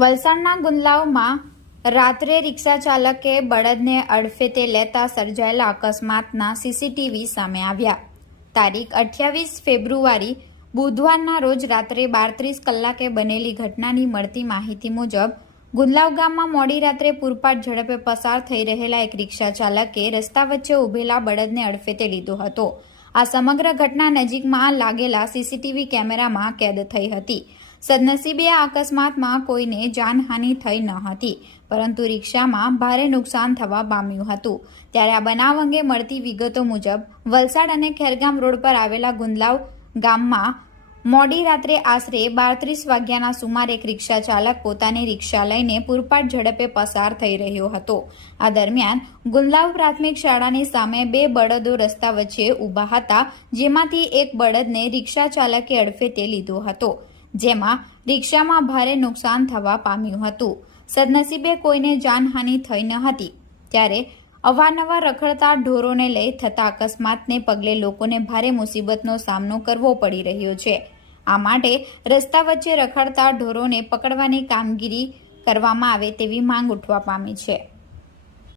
વલસાડના ગુંદલાવમાં રાત્રે રિક્ષા ચાલકે બળદને અડફેતે લેતા સર્જાયેલા અકસ્માતના સીસીટીવી સામે આવ્યા. તારીખ અઠ્યાવીસ ફેબ્રુઆરી બુધવારના રોજ રાત્રે બારત્રીસ કલાકે બનેલી ઘટનાની મળતી માહિતી મુજબ, ગુંદલાવ ગામમાં મોડી રાત્રે પૂરપાટ ઝડપે પસાર થઈ રહેલા એક રિક્ષા ચાલકે રસ્તા વચ્ચે ઉભેલા બળદને અડફેતે લીધો હતો. આ સમગ્ર ઘટના નજીકમાં લાગેલા સીસીટીવી કેમેરામાં કેદ થઈ હતી. સદનસીબે આ અકસ્માતમાં કોઈને જાનહાનિ થઈ ન હતી, પરંતુ રિક્ષામાં ભારે નુકસાન થવા પામ્યું હતું. ત્યારે આ બનાવ અંગે મળતી વિગતો મુજબ, વલસાડ અને ખેરગામ રોડ પર આવેલા ગુંદલાવ ગામમાં મોડી રાત્રે આશરે બારત્રીસ વાગ્યાના સુમારે એક રિક્ષા ચાલક પોતાની રિક્ષા લઈને પૂરપાટ ઝડપે પસાર થઈ રહ્યો હતો. આ દરમિયાન ગુંદલાવ પ્રાથમિક શાળાની સામે બે બળદો રસ્તા વચ્ચે ઊભા હતા, જેમાંથી એક બળદને રિક્ષા ચાલકે અડફેટે લીધો હતો. જેમાં રિક્ષામાં ભારે નુકસાન થવા પામ્યું હતું. સદનસીબે કોઈને જાનહાનિ થઈ ન હતી. ત્યારે અવારનવાર રખડતા ઢોરોને લઈ થતા અકસ્માતને પગલે લોકોને ભારે મુસીબતનો સામનો કરવો પડી રહ્યો છે. આ માટે રસ્તા વચ્ચે રખડતા ઢોરોને પકડવાની કામગીરી કરવામાં આવે તેવી માંગ ઉઠવા પામી છે.